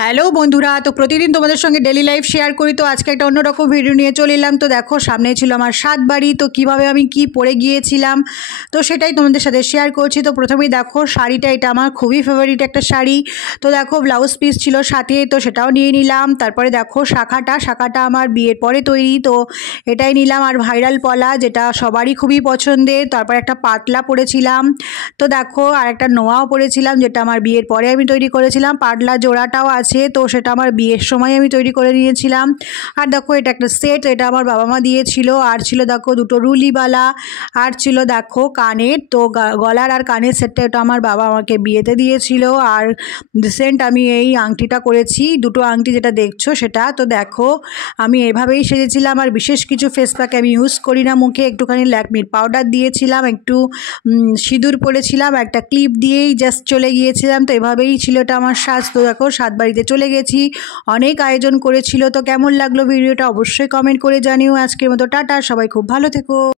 Hello বন্ধুরা, তো প্রতিদিন তোমাদের সঙ্গে ডেলি লাইফ শেয়ার করি। তো আজকে একটা অন্যরকম ভিডিও নিয়ে চলে এলাম। তো দেখো, সামনে ছিল আমার সাত বাড়ি। তো কিভাবে আমি কি পরে গিয়েছিলাম তো সেটাই তোমাদের সাথে শেয়ার করছি। তো প্রথমেই দেখো শাড়িটা, এটা আমার খুবই ফেভারিট একটা শাড়ি। তো দেখো ব্লাউজ পিস ছিল সাথে, তো সেটাও নিয়ে নিলাম। তারপরে দেখো শাখাটা আমার বিয়ের পরে তৈরি, তো এটাই নিলাম। আর ভাইরাল পলা, যেটা সবারই খুবই পছন্দের। তারপর একটা পাতলা পরেছিলাম। তো দেখো আর একটা নোয়াও পরেছিলাম, যেটা আমার বিয়ের পরে আমি তৈরি করেছিলাম। পাতলা জোড়াটাও আছে, তো সেটা আমার বিয়ের সময় আমি তৈরি করে নিয়েছিলাম। আর দেখো এটা একটা সেট, এটা আমার বাবা মা দিয়েছিল। আর ছিল দেখো দুটো রুলিবালা, আর ছিল দেখো কানের, তো গলার আর কানের সেটটা এটা আমার বাবা আমাকে বিয়েতে দিয়েছিল। আর রিসেন্ট আমি এই আংটিটা করেছি, দুটো আংটি যেটা দেখছো সেটা। তো দেখো আমি এভাবেই সেজেছিলাম। আর বিশেষ কিছু ফেস প্যাক আমি ইউজ করি না মুখে, একটুখানি ল্যাকমির পাউডার দিয়েছিলাম, একটু সিঁদুর পরেছিলাম, একটা ক্লিপ দিয়েই জাস্ট চলে গিয়েছিলাম। তো এভাবেই ছিল এটা আমার সাজ। তো দেখো সাত বাড়িতে চলে গেছি, অনেক আয়োজন করেছিল। তো কেমন লাগলো ভিডিওটা অবশ্যই কমেন্ট করে জানিও। আজকের মতো টাটা, সবাই খুব ভালো থেকো।